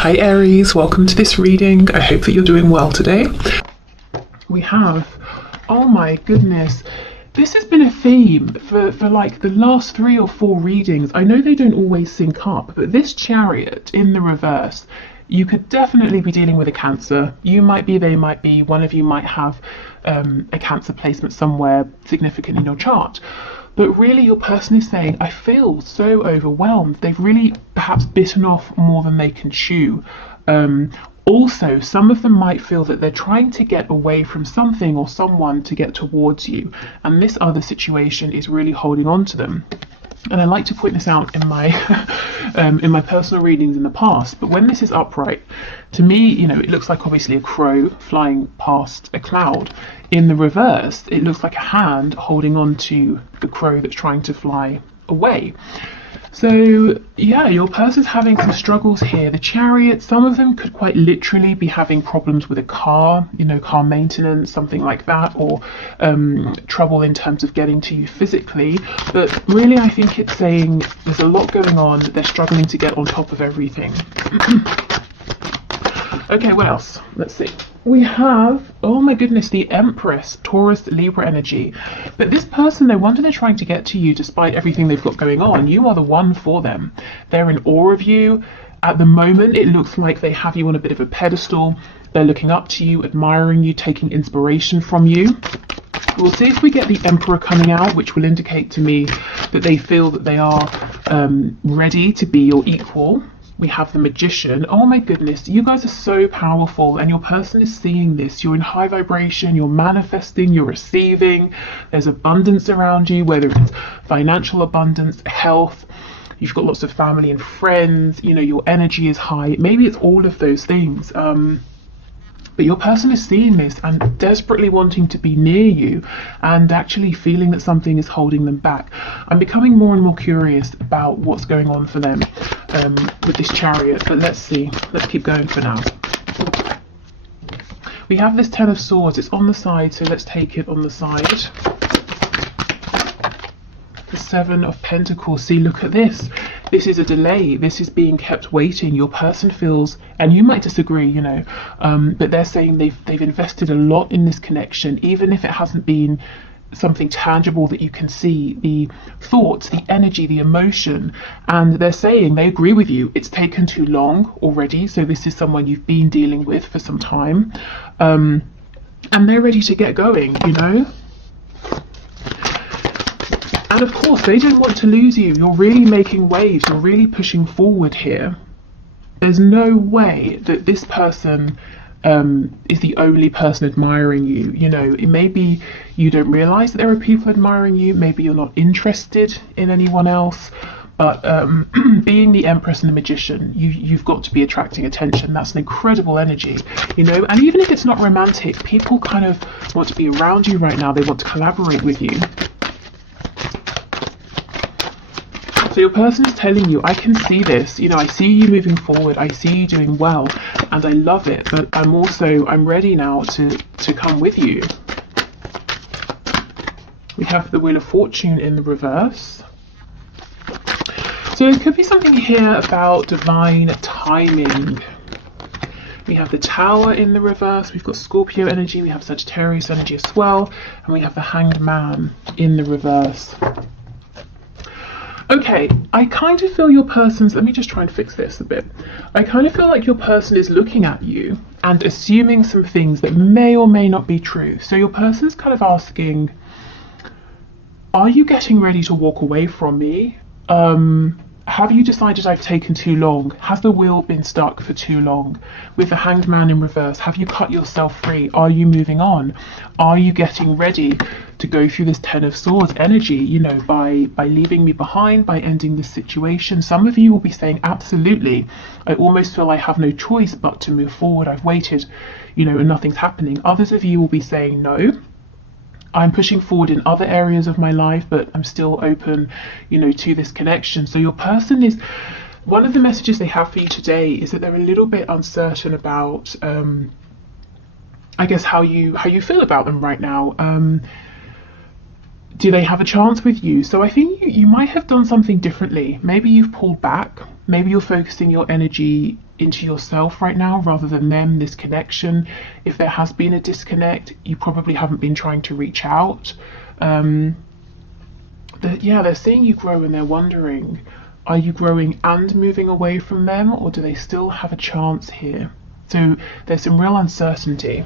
Hi Aries, welcome to this reading. I hope that you're doing well today. We have, oh my goodness, this has been a theme for like the last 3 or 4 readings. I know they don't always sync up, but this Chariot in the reverse, you could definitely be dealing with a Cancer. You might be, they might be, one of you might have a Cancer placement somewhere significant in your chart. But really your person is saying, I feel so overwhelmed. They've really perhaps bitten off more than they can chew. Also, some of them might feel that they're trying to get away from something or someone to get towards you. And this other situation is really holding on to them. And I like to point this out in my in my personal readings in the past, but when this is upright, to me, you know, it looks like obviously a crow flying past a cloud. In the reverse, it looks like a hand holding on to the crow that's trying to fly away. So yeah, your person's having some struggles here. The Chariot, some of them could quite literally be having problems with a car, you know, car maintenance, something like that, or trouble in terms of getting to you physically. But really, I think it's saying there's a lot going on. They're struggling to get on top of everything. Okay, what else? Let's see. We have, oh my goodness, the Empress, Taurus, Libra energy. But this person, no wonder they're trying to get to you despite everything they've got going on. You are the one for them. They're in awe of you. At the moment, it looks like they have you on a bit of a pedestal. They're looking up to you, admiring you, taking inspiration from you. We'll see if we get the Emperor coming out, which will indicate to me that they feel that they are ready to be your equal. We have the Magician. Oh my goodness, you guys are so powerful and your person is seeing this. You're in high vibration, you're manifesting, you're receiving. There's abundance around you, whether it's financial abundance, health, you've got lots of family and friends, you know, your energy is high. Maybe it's all of those things. But your person is seeing this and desperately wanting to be near you and actually feeling that something is holding them back. I'm becoming more and more curious about what's going on for them with this Chariot, but let's see. Let's keep going for now. We have this Ten of Swords. It's on the side, so let's take it on the side. The Seven of Pentacles. See, look at this. This is a delay. This is being kept waiting. Your person feels, and you might disagree, you know, but they're saying they've invested a lot in this connection, even if it hasn't been something tangible that you can see, the thoughts, the energy, the emotion, and they're saying they agree with you. It's taken too long already, so this is someone you've been dealing with for some time, and they're ready to get going, you know. And of course, they don't want to lose you. You're really making waves. You're really pushing forward here. There's no way that this person is the only person admiring you. You know, it may be you don't realize that there are people admiring you. Maybe you're not interested in anyone else. But being the Empress and the Magician, you've got to be attracting attention. That's an incredible energy, you know. And even if it's not romantic, people kind of want to be around you right now. They want to collaborate with you. So your person is telling you, I can see this, you know, I see you moving forward, I see you doing well, and I love it, but I'm ready now to come with you. We have the Wheel of Fortune in the reverse. So it could be something here about divine timing. We have the Tower in the reverse, we've got Scorpio energy, we have Sagittarius energy as well, and we have the Hanged Man in the reverse. Okay, I kind of feel your person's, let me just try and fix this a bit. I kind of feel like your person is looking at you and assuming some things that may or may not be true. So your person's kind of asking, are you getting ready to walk away from me? Have you decided I've taken too long? Has the wheel been stuck for too long? With the Hanged Man in reverse, have you cut yourself free? Are you moving on? Are you getting ready to go through this Ten of Swords energy, you know, by leaving me behind, by ending this situation? Some of you will be saying, absolutely. I almost feel I have no choice but to move forward. I've waited, you know, and nothing's happening. Others of you will be saying, no. I'm pushing forward in other areas of my life, but I'm still open, you know, to this connection. So your person is, one of the messages they have for you today is that they're a little bit uncertain about, I guess, how you feel about them right now. Do they have a chance with you? So I think you might have done something differently. Maybe you've pulled back. Maybe you're focusing your energy into yourself right now rather than them, this connection. If there has been a disconnect, you probably haven't been trying to reach out. They're seeing you grow and they're wondering, are you growing and moving away from them, or do they still have a chance here? So there's some real uncertainty.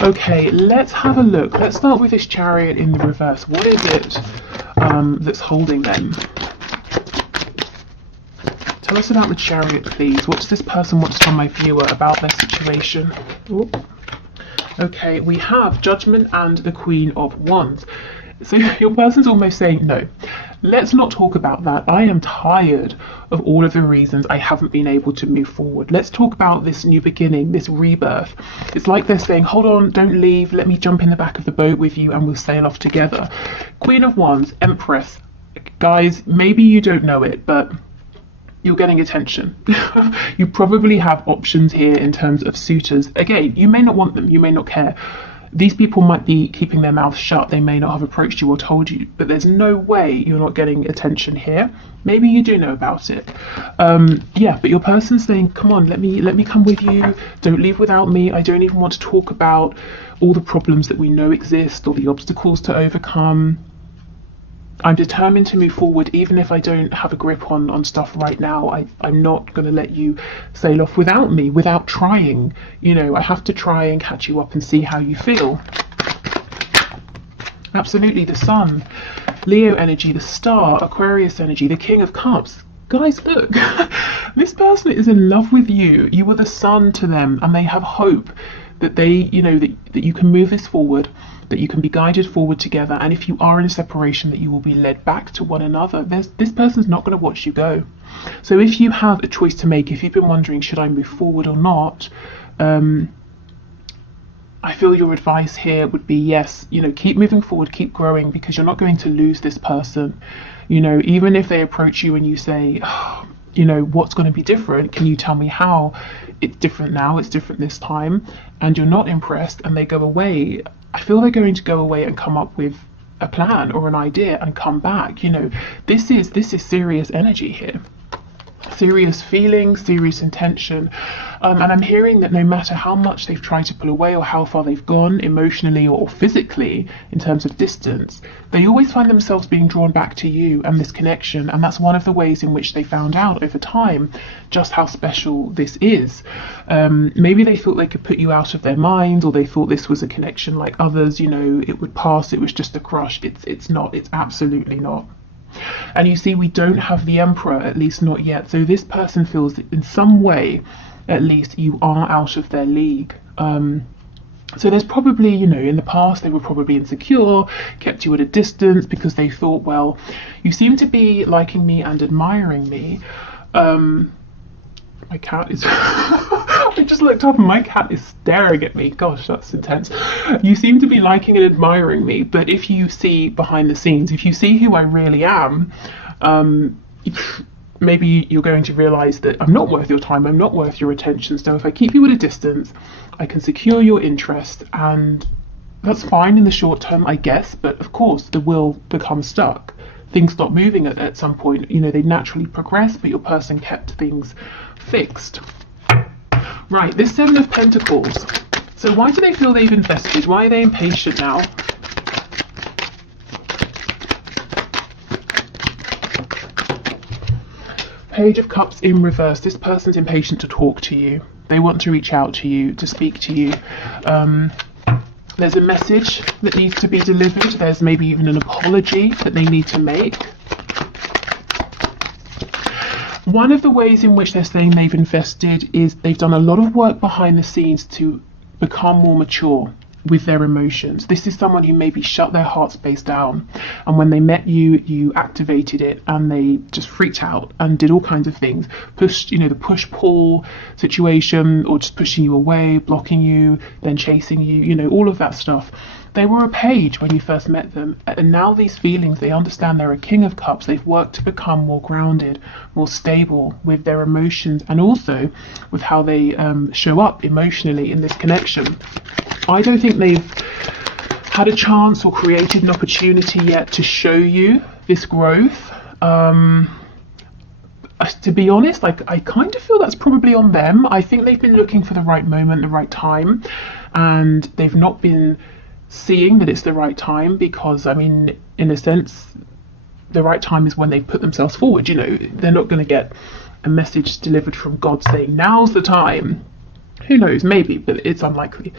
Okay, let's have a look. Let's start with this Chariot in the reverse. What is it that's holding them? Tell us about the Chariot, please. What does this person want to tell my viewer about their situation? Ooh. Okay, we have Judgment and the Queen of Wands. So your person's almost saying, no, let's not talk about that. I am tired of all of the reasons I haven't been able to move forward. Let's talk about this new beginning, this rebirth. It's like they're saying, hold on, don't leave. Let me jump in the back of the boat with you and we'll sail off together. Queen of Wands, Empress. Guys, maybe you don't know it, but you're getting attention. You probably have options here in terms of suitors. Again, you may not want them, you may not care. These people might be keeping their mouths shut, they may not have approached you or told you, but there's no way you're not getting attention here. Maybe you do know about it. But your person's saying, come on, let me come with you, don't leave without me. I don't even want to talk about all the problems that we know exist or the obstacles to overcome. I'm determined to move forward even if I don't have a grip on stuff right now. I'm not going to let you sail off without me, without trying. You know, I have to try and catch you up and see how you feel. Absolutely, the Sun, Leo energy, the Star, Aquarius energy, the King of Cups. Guys, look, this person is in love with you. You are the sun to them and they have hope that they, you know, that you can move this forward, that you can be guided forward together, and if you are in a separation that you will be led back to one another. This person's not going to watch you go. So if you have a choice to make, if you've been wondering should I move forward or not, I feel your advice here would be yes, you know, keep moving forward, keep growing, because you're not going to lose this person. You know, even if they approach you and you say, oh, you know, what's going to be different? Can you tell me how it's different now, it's different this time, and you're not impressed and they go away, I feel they're going to go away and come up with a plan or an idea and come back. You know, this is serious energy here. Serious feelings, serious intention, and I'm hearing that no matter how much they've tried to pull away or how far they've gone emotionally or physically in terms of distance, they always find themselves being drawn back to you and this connection, and that's one of the ways in which they found out over time just how special this is. Maybe they thought they could put you out of their mind, or they thought this was a connection like others, you know, it would pass, it was just a crush. It's not, it's absolutely not. And you see, we don't have the Emperor, at least not yet. So this person feels that in some way, at least, you are out of their league. So there's probably, you know, in the past, they were probably insecure, kept you at a distance because they thought, well, you seem to be liking me and admiring me. My cat is... I just looked up and my cat is staring at me. Gosh, that's intense. You seem to be liking and admiring me, but if you see behind the scenes, if you see who I really am, maybe you're going to realise that I'm not worth your time, I'm not worth your attention. So if I keep you at a distance, I can secure your interest, and that's fine in the short term, I guess, but of course the will becomes stuck. Things stop moving at some point, you know, they naturally progress, but your person kept things fixed. Right, this Seven of Pentacles. So why do they feel they've invested? Why are they impatient now? Page of Cups in reverse. This person's impatient to talk to you. They want to reach out to you, to speak to you. There's a message that needs to be delivered. There's maybe even an apology that they need to make. One of the ways in which they're saying they've invested is they've done a lot of work behind the scenes to become more mature with their emotions. This is someone who maybe shut their heart space down, and when they met you, you activated it and they just freaked out and did all kinds of things. Pushed, you know, the push-pull situation, or just pushing you away, blocking you, then chasing you, you know, all of that stuff. They were a page when you first met them, and now these feelings, they understand they're a King of Cups. They've worked to become more grounded, more stable with their emotions, and also with how they show up emotionally in this connection. I don't think they've had a chance or created an opportunity yet to show you this growth. To be honest, like, I kind of feel that's probably on them. I think they've been looking for the right moment, the right time, and they've not been seeing that it's the right time, because I mean, in a sense, the right time is when they put themselves forward. You know, they're not going to get a message delivered from God saying now's the time. Who knows, maybe, but it's unlikely.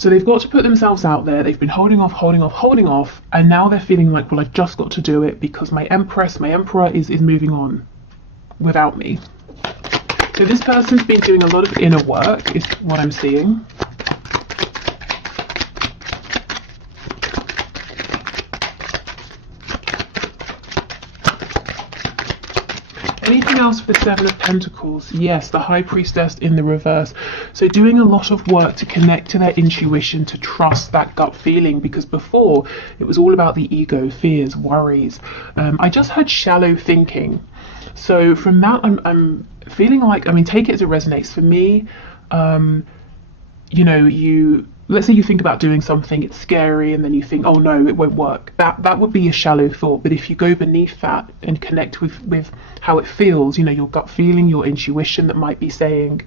So they've got to put themselves out there. They've been holding off, and now they're feeling like, well, I've just got to do it because my emperor is moving on without me. So this person's been doing a lot of inner work, is what I'm seeing. Anything else for the Seven of Pentacles? Yes, the High Priestess in the reverse. So doing a lot of work to connect to their intuition, to trust that gut feeling, because before it was all about the ego, fears, worries. I just heard shallow thinking. So from that, I'm feeling like, I mean, take it as it resonates. For me, you know, let's say you think about doing something, it's scary, and then you think, oh no, it won't work. That would be a shallow thought. But if you go beneath that and connect with how it feels, you know, your gut feeling, your intuition that might be saying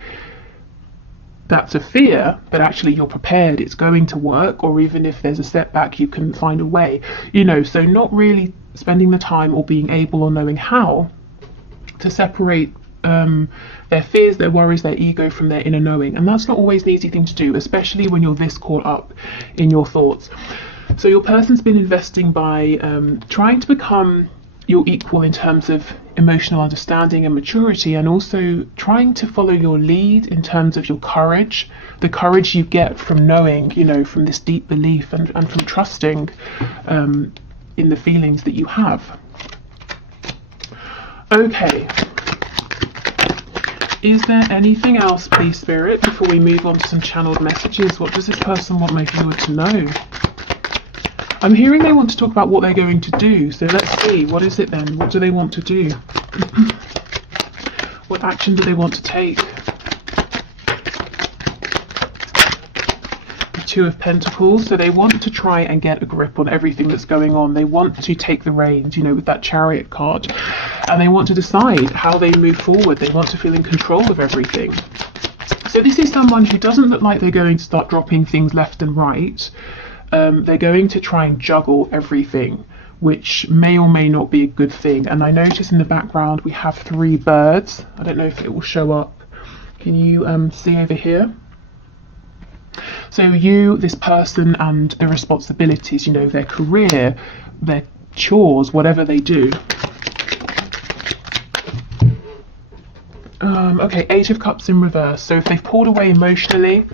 that's a fear, but actually you're prepared, it's going to work, or even if there's a setback, you can find a way, you know. So not really spending the time or being able or knowing how to separate their fears, their worries, their ego from their inner knowing. And that's not always an easy thing to do, especially when you're this caught up in your thoughts. So your person's been investing by trying to become your equal in terms of emotional understanding and maturity, and also trying to follow your lead in terms of your courage, the courage you get from knowing, you know, from this deep belief and from trusting in the feelings that you have. Okay. Is there anything else, please, Spirit, before we move on to some channeled messages? What does this person want my viewer to know? I'm hearing they want to talk about what they're going to do. So let's see. What is it then? What do they want to do? What action do they want to take? The Two of Pentacles. So they want to try and get a grip on everything that's going on. They want to take the reins, you know, with that Chariot card. And they want to decide how they move forward. They want to feel in control of everything. So this is someone who doesn't look like they're going to start dropping things left and right. They're going to try and juggle everything, which may or may not be a good thing. And I notice in the background we have 3 birds. I don't know if it will show up. Can you see over here? So you, this person, and the responsibilities, you know, their career, their chores, whatever they do. Okay, 8 of Cups in reverse. So if they've pulled away emotionally,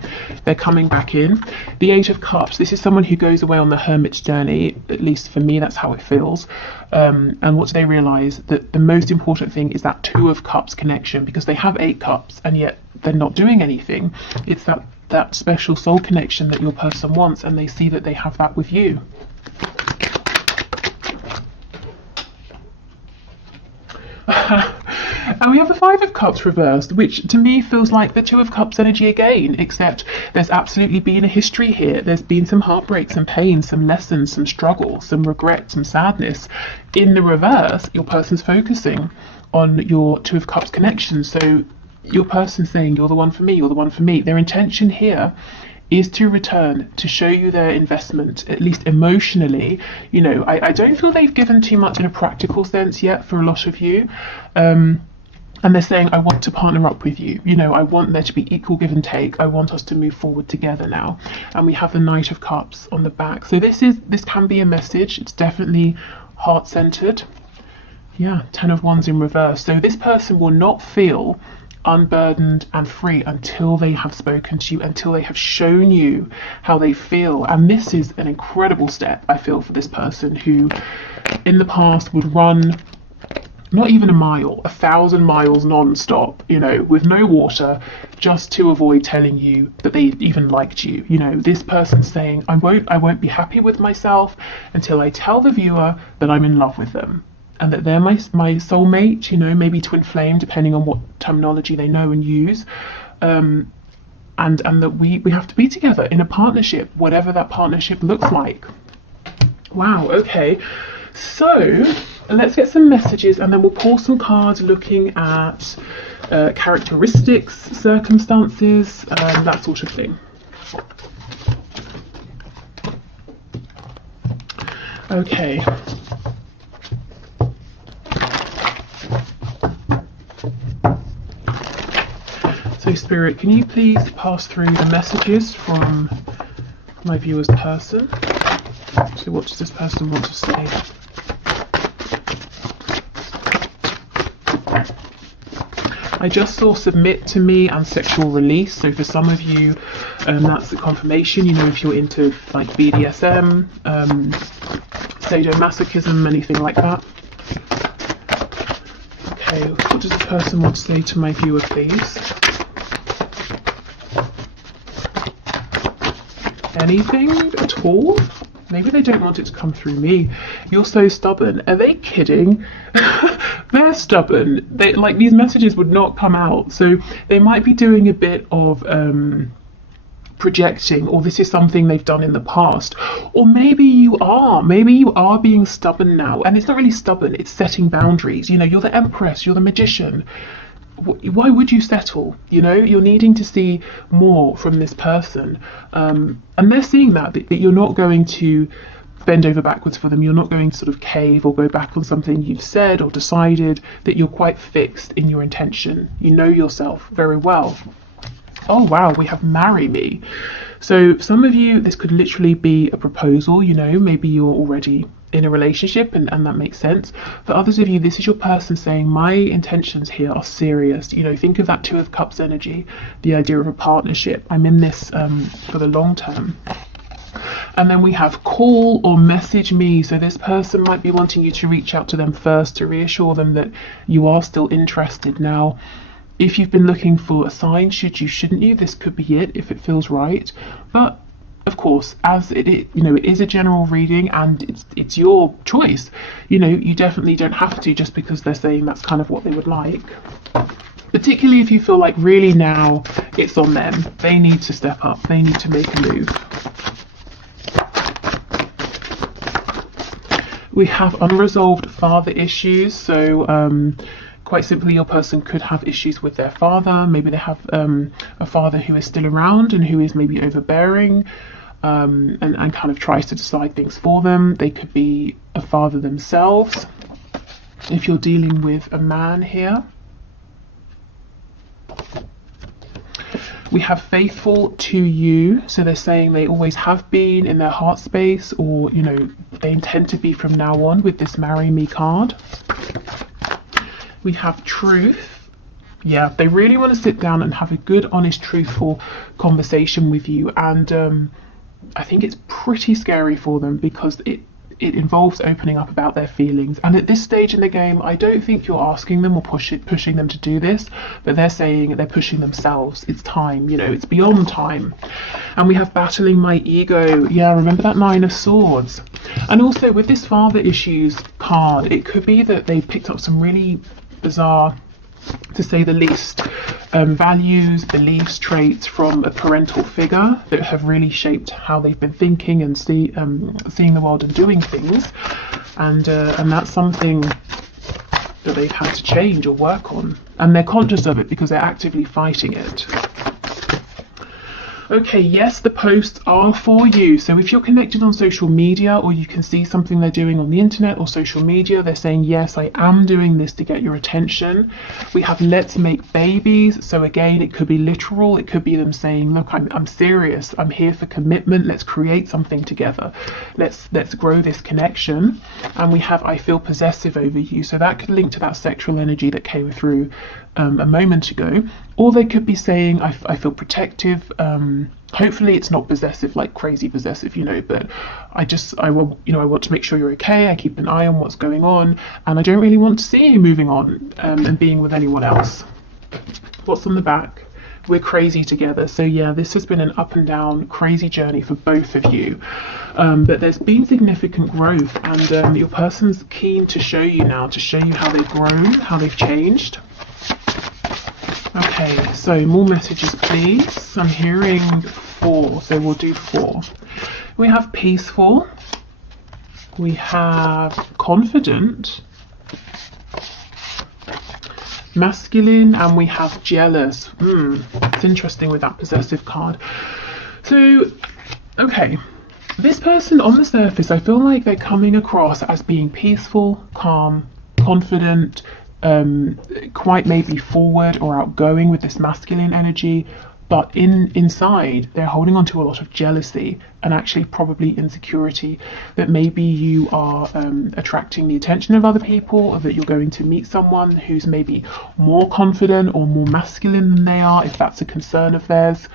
they're coming back in. The 8 of Cups, this is someone who goes away on the hermit's journey. At least for me, that's how it feels. And what do they realise? That the most important thing is that 2 of Cups connection, because they have 8 cups and yet they're not doing anything. It's that special soul connection that your person wants, and they see that they have that with you. And we have the 5 of Cups reversed, which to me feels like the 2 of Cups energy again, except there's absolutely been a history here. There's been some heartbreak, some pain, some lessons, some struggle, some regret, some sadness. In the reverse, your person's focusing on your 2 of Cups connection. So your person's saying, you're the one for me, you're the one for me. Their intention here is to return, to show you their investment, at least emotionally. You know, I don't feel they've given too much in a practical sense yet for a lot of you. And they're saying, I want to partner up with you. You know, I want there to be equal give and take. I want us to move forward together now. And we have the Knight of Cups on the back. So this can be a message. It's definitely heart-centered. Yeah, 10 of Wands in reverse. So this person will not feel unburdened and free until they have spoken to you, until they have shown you how they feel. And this is an incredible step, I feel, for this person who in the past would run not even a mile, 1,000 miles non-stop, you know, with no water, just to avoid telling you that they even liked you. You know, this person's saying, I won't be happy with myself until I tell the viewer that I'm in love with them, and that they're my soulmate, you know, maybe twin flame, depending on what terminology they know and use, and that we have to be together in a partnership, whatever that partnership looks like. Wow, okay. So let's get some messages and then we'll pull some cards looking at characteristics, circumstances, that sort of thing. Okay. So Spirit, can you please pass through the messages from my viewer's person? So what does this person want to say? I just saw submit to me and sexual release. So for some of you, that's the confirmation. You know, if you're into like BDSM, sadomasochism, anything like that. Okay, what does this person want to say to my viewer, please? Anything at all? Maybe they don't want it to come through me. You're so stubborn. Are they kidding? They're stubborn. They, like, these messages would not come out. So they might be doing a bit of projecting, or this is something they've done in the past. Or maybe you are being stubborn now. And it's not really stubborn, it's setting boundaries. You know, you're the Empress, you're the Magician. Why would you settle? You know, you're needing to see more from this person, and they're seeing that you're not going to bend over backwards for them. You're not going to sort of cave or go back on something you've said or decided, that you're quite fixed in your intention. You know yourself very well. Oh wow, we have marry me. So some of you, this could literally be a proposal. You know, maybe you're already in a relationship and that makes sense. For others of you, this is your person saying, my intentions here are serious. You know, think of that Two of Cups energy, the idea of a partnership. I'm in this for the long term. And then we have call or message me. So this person might be wanting you to reach out to them first to reassure them that you are still interested. Now, if you've been looking for a sign, shouldn't you, this could be it if it feels right. But of course, as it is a general reading and it's your choice. You know, you definitely don't have to just because they're saying that's kind of what they would like. Particularly if you feel like really now it's on them. They need to step up. They need to make a move. We have unresolved father issues. So quite simply, your person could have issues with their father. Maybe they have a father who is still around and who is maybe overbearing, and kind of tries to decide things for them. They could be a father themselves. If you're dealing with a man here, we have faithful to you. So they're saying they always have been in their heart space, or, you know, they intend to be from now on with this marry me card. We have truth. Yeah, they really want to sit down and have a good, honest, truthful conversation with you. And I think it's pretty scary for them because it involves opening up about their feelings. And at this stage in the game, I don't think you're asking them or pushing them to do this, but they're saying they're pushing themselves. It's time, you know, it's beyond time. And we have battling my ego. Yeah, remember that Nine of Swords. And also with this father issues card, it could be that they picked up some really bizarre, to say the least, values, beliefs, traits from a parental figure that have really shaped how they've been thinking and seeing the world and doing things, and that's something that they've had to change or work on, and they're conscious of it because they're actively fighting it. Okay, yes, the posts are for you. So if you're connected on social media, or you can see something they're doing on the internet or social media, they're saying, yes, I am doing this to get your attention. We have let's make babies. So again, it could be literal. It could be them saying, look, I'm serious. I'm here for commitment. Let's create something together. Let's grow this connection. And we have I feel possessive over you. So that could link to that sexual energy that came through a moment ago. Or they could be saying, I feel protective. Hopefully it's not possessive, like crazy possessive, you know, but I want to make sure you're okay. I keep an eye on what's going on, and I don't really want to see you moving on and being with anyone else. What's on the back? We're crazy together. So yeah, this has been an up and down crazy journey for both of you, but there's been significant growth, and your person's keen to show you now, to show you how they've grown, how they've changed. Okay, so more messages, please. I'm hearing 4, so we'll do 4. We have peaceful. We have confident, masculine, and we have jealous. It's interesting with that possessive card. So, okay, this person on the surface, I feel like they're coming across as being peaceful, calm, confident, quite maybe forward or outgoing with this masculine energy, but inside they're holding on to a lot of jealousy and actually probably insecurity that maybe you are attracting the attention of other people, or that you're going to meet someone who's maybe more confident or more masculine than they are, if that's a concern of theirs.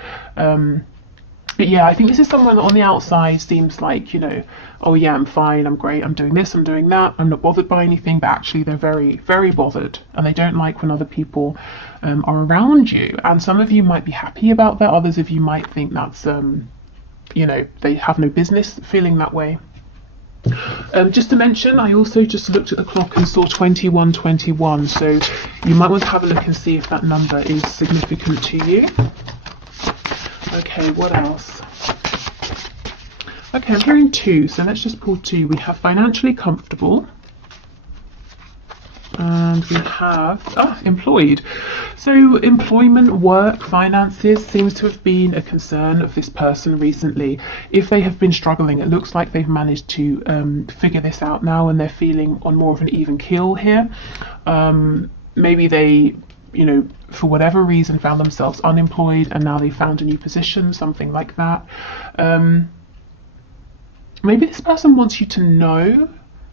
But yeah, I think this is someone that on the outside seems like, you know, oh yeah, I'm fine, I'm great, I'm doing this, I'm doing that, I'm not bothered by anything, but actually they're very, very bothered, and they don't like when other people are around you. And some of you might be happy about that, others of you might think that's, you know, they have no business feeling that way. Just to mention, I also just looked at the clock and saw 21:21, so you might want to have a look and see if that number is significant to you. Okay, what else? Okay, I'm hearing 2, so let's just pull 2. We have financially comfortable, and we have employed. So employment, work, finances seems to have been a concern of this person recently. If they have been struggling, it looks like they've managed to figure this out now, and they're feeling on more of an even keel here. Maybe they, you know, for whatever reason found themselves unemployed and now they found a new position, something like that. Maybe this person wants you to know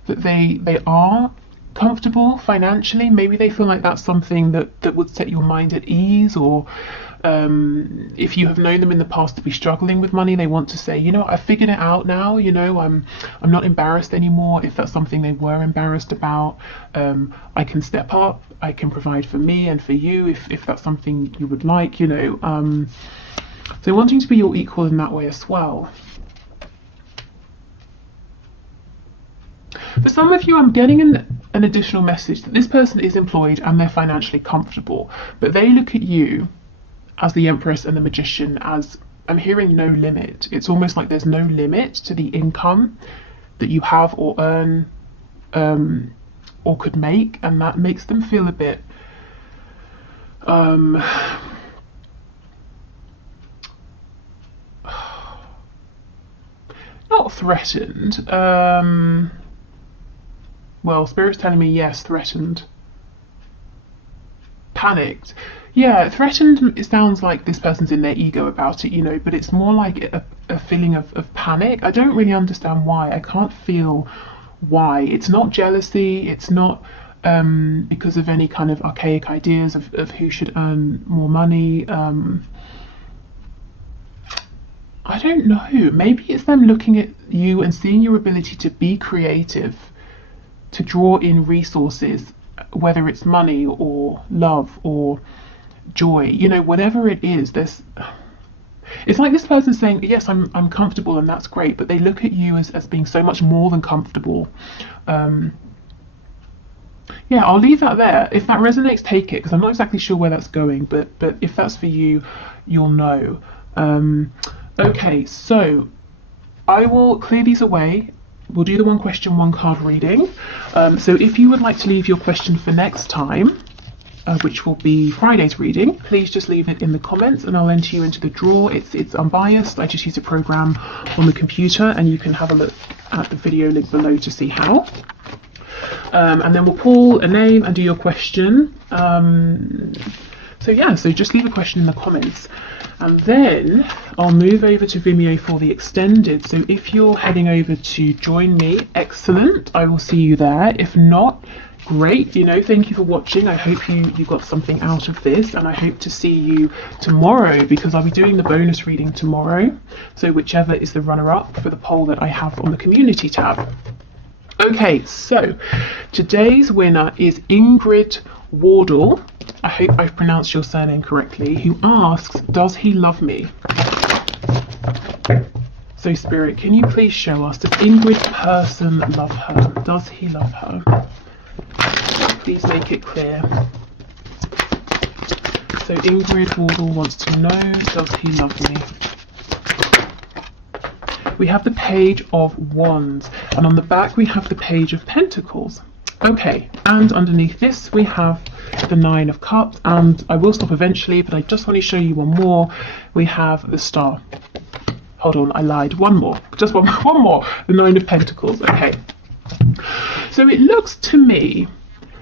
that they are comfortable financially. Maybe they feel like that's something that would set your mind at ease, or if you have known them in the past to be struggling with money, they want to say, you know, I figured it out now, you know, I'm not embarrassed anymore. If that's something they were embarrassed about, I can step up, I can provide for me and for you if that's something you would like, you know. So wanting to be your equal in that way as well. For some of you, I'm getting an additional message that this person is employed and they're financially comfortable, but they look at you as the Empress and the Magician as, I'm hearing no limit. It's almost like there's no limit to the income that you have or earn or could make, and that makes them feel a bit not threatened. Well, Spirit's telling me yes, threatened. Panicked. Yeah, threatened, it sounds like this person's in their ego about it, you know, but it's more like a feeling of panic. I don't really understand why. I can't feel why. It's not jealousy, it's not because of any kind of archaic ideas of who should earn more money. I don't know. Maybe it's them looking at you and seeing your ability to be creative, to draw in resources, whether it's money or love or joy, you know, whatever it is. It's like this person saying, yes, I'm comfortable and that's great, but they look at you as being so much more than comfortable. Yeah, I'll leave that there. If that resonates, take it, because I'm not exactly sure where that's going, but if that's for you, you'll know. Okay, so I will clear these away. We'll do the one question, one card reading. So if you would like to leave your question for next time, which will be Friday's reading, please just leave it in the comments and I'll enter you into the draw. It's unbiased. I just use a program on the computer, and you can have a look at the video link below to see how. And then we'll pull a name and do your question. So yeah, so just leave a question in the comments. And then I'll move over to Vimeo for the extended. So if you're heading over to join me, excellent. I will see you there. If not, great. You know, thank you for watching. I hope you got something out of this, and I hope to see you tomorrow, because I'll be doing the bonus reading tomorrow. So whichever is the runner-up for the poll that I have on the community tab. Okay, so today's winner is Ingrid Wardle. I hope I've pronounced your surname correctly, who asks, does he love me? So Spirit, can you please show us, does Ingrid person love her? Does he love her? Please make it clear. So Ingrid Wardle wants to know, does he love me? we have the Page of Wands, and on the back we have the Page of Pentacles. Okay, and underneath this we have the Nine of Cups, and I will stop eventually, but I just want to show you one more. We have the Star. Hold on, I lied. One more. Just one more. The Nine of Pentacles. Okay. So it looks to me,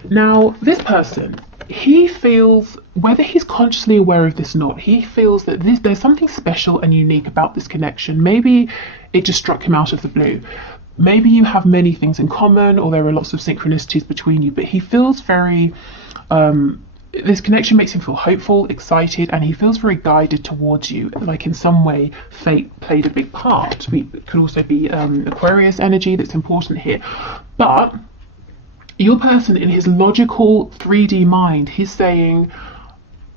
now this person, he feels, whether he's consciously aware of this or not, he feels that there's something special and unique about this connection. Maybe it just struck him out of the blue. Maybe you have many things in common, or there are lots of synchronicities between you, but he feels very, this connection makes him feel hopeful, excited, and he feels very guided towards you. Like in some way, fate played a big part. It could also be Aquarius energy that's important here. But your person, in his logical 3D mind, he's saying,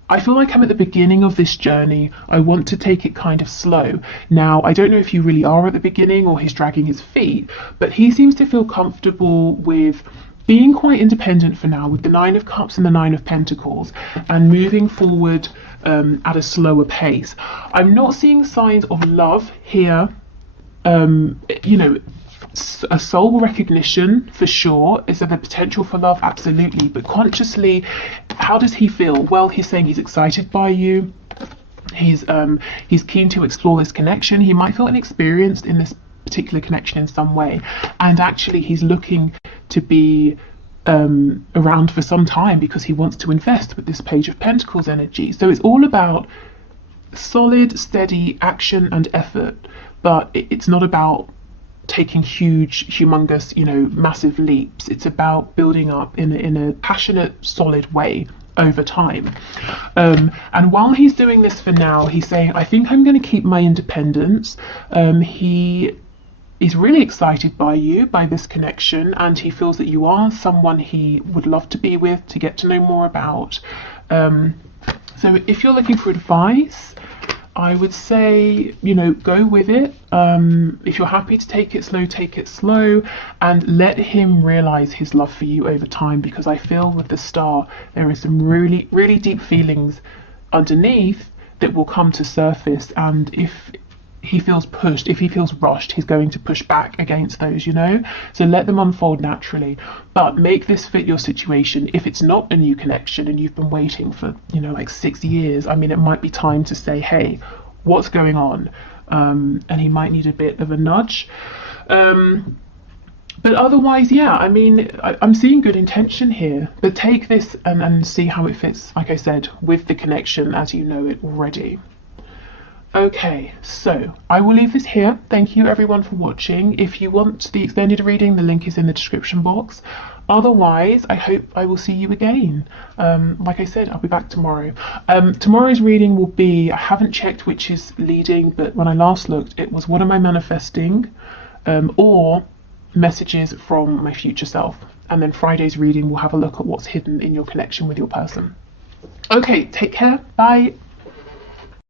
I feel like I'm at the beginning of this journey. I want to take it kind of slow. Now, I don't know if you really are at the beginning or he's dragging his feet, but he seems to feel comfortable with being quite independent for now, with the Nine of Cups and the Nine of Pentacles, and moving forward at a slower pace. I'm not seeing signs of love here. You know, a soul recognition for sure. Is there the potential for love? Absolutely. But consciously, how does he feel? Well, he's saying he's excited by you. He's keen to explore this connection. He might feel inexperienced in this particular connection in some way, and actually he's looking to be around for some time because he wants to invest with this Page of Pentacles energy. So it's all about solid, steady action and effort, but it's not about taking huge, humongous, you know, massive leaps. It's about building up in a passionate, solid way over time. And while he's doing this for now, he's saying, I think I'm going to keep my independence. He is really excited by you, by this connection, and he feels that you are someone he would love to be with, to get to know more about. So if you're looking for advice, I would say, you know, go with it. If you're happy to take it slow, and let him realize his love for you over time, because I feel with the Star, there is some really, really deep feelings underneath that will come to surface. And if he feels pushed, if he feels rushed, he's going to push back against those, you know. So let them unfold naturally, but make this fit your situation. If it's not a new connection and you've been waiting for, you know, like 6 years, I mean, it might be time to say, hey, what's going on? And he might need a bit of a nudge. But otherwise, yeah, I mean, I'm seeing good intention here, but take this and see how it fits, like I said, with the connection as you know it already. Okay, so I will leave this here. Thank you everyone for watching. If you want the extended reading, the link is in the description box. Otherwise, I hope I will see you again. Like I said, I'll be back tomorrow. Tomorrow's reading will be, I haven't checked which is leading, but when I last looked, it was what am I manifesting, or messages from my future self. And then Friday's reading will have a look at what's hidden in your connection with your person. Okay, take care. Bye.